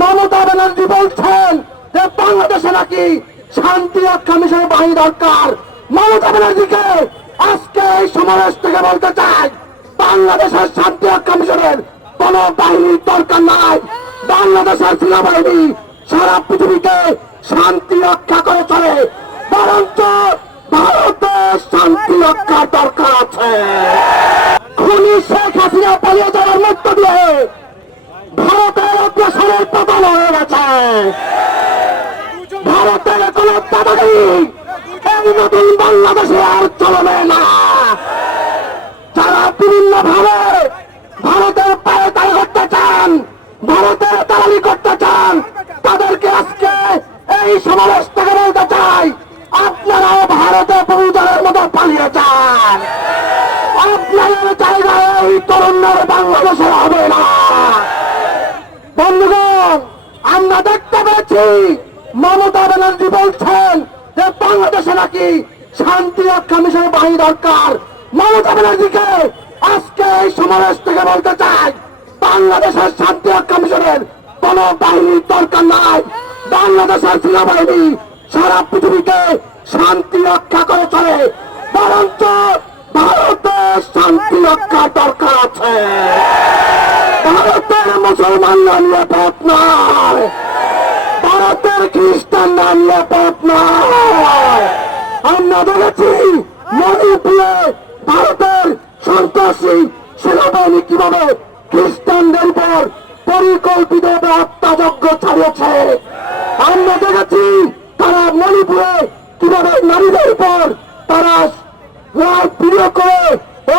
মমতা ব্যানার্জি বলছেন যে বাংলাদেশে নাকি শান্তি রক্ষা মিশন বাহিনী দরকার। মমতা ব্যানার্জিকে আজকে এই সমাবেশ থেকে বলতে চাই, বাংলাদেশের শান্তি রক্ষা মিশনের কোন বাহিনীর দরকার নাই। বাংলাদেশের সেনাবাহিনী সারা পৃথিবীতে শান্তি রক্ষা করে চলে, বরঞ্চ ভারতের শান্তি রক্ষার দরকার আছে। খুনি শেখ হাসিনা পালিয়ে যাওয়ার মধ্য অগ্রসরের পতন হয়ে গেছে। ভারতের কোন নতুন বাংলাদেশে আর চলবে না। যারা বিভিন্ন ভাবে ভারতের পায়ে তাই করতে চান, ভারতের দালালি করতে চান, তাদেরকে আজকে এই সমাবেশ থেকে বলতে চাই, আপনারাও ভারতে বহুদলের মতো পালিয়ে যান। আপনাদের জায়গায় এই তরুণের বাংলাদেশে হবে না। মমতা ব্যানার্জি বলছেন যে বাংলাদেশে নাকি শান্তি রক্ষা মিশন বাহিনী দরকার। মমতা ব্যানার্জিকে আজকে এই সমাবেশ থেকে বলতে চাই, বাংলাদেশের শান্তি রক্ষা মিশনের কোন বাহিনীর দরকার নাই। বাংলাদেশের সেনাবাহিনী সারা পৃথিবীতে শান্তি রক্ষা করে চলে, বরঞ্চ ভারতের শান্তি রক্ষার দরকার আছে। ভারতের মুসলমানরা নিরাপদ নয়। ভারতের খ্রিস্টানরা নিরাপদ নয়। আমরা দেখেছি মণিপুরে ভারতের সন্ত্রাসী সেনাবাহিনী কীভাবে খ্রিস্টানদের উপর পরিকল্পিত হত্যাযজ্ঞ চালিয়েছে? আমরা দেখেছি, তারা মণিপুরে কীভাবে নারীদের উপর তারা ভিডিও করে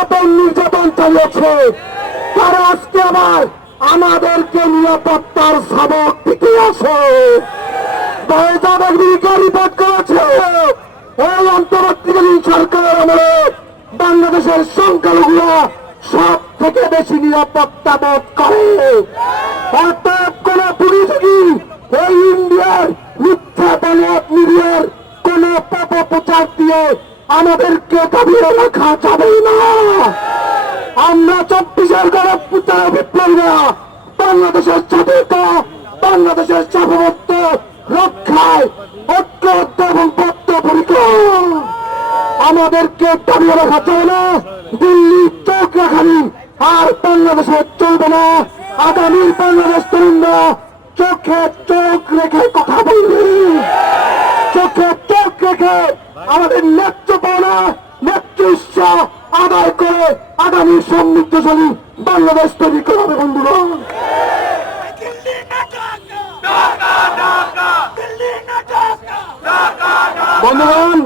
ওপেন নির্যাতন চালিয়েছে। তারা আজকে আবার আমাদেরকে নিরাপত্তার সবক দিতে আসে বয়জাবেগকে রিপোর্ট করেছে। এই অন্তর্বর্তীকালীন সরকারের আমলে বাংলাদেশের সংখ্যালঘুরা সব থেকে বেশি নিরাপত্তা বোধ করে। অর্থাৎ কোন পুলিশি এই ইন্ডিয়ার মিথ্যা বলক মিডিয়ার কোন পাপ প্রচার দিয়ে আমাদেরকে দাবিয়ে রাখা যাবে না। আমরা চব্বিশের গরব পুত্র বিপ্লবীরা বাংলাদেশের স্বাধীনতা, বাংলাদেশের সার্বভৌমত্ব রক্ষায়, ঐক্যবদ্ধ এবং বদ্ধপরিক আমাদেরকে দাঁড়িয়ে রাখা চলে না দিল্লি চোখ রাখানি, আর বাংলাদেশে চলবে না। আগামীর বাংলাদেশ তরুণরা চোখে চোখ রেখে কথা বলবে। চোখে চোখ রেখে আমাদের ন্যায্য পাওনা, ন্যায্য ইচ্ছা আদায় করে আগামী সমৃদ্ধশালী বাংলাদেশ তৈরি করা হবে বন্ধুগণ on the run!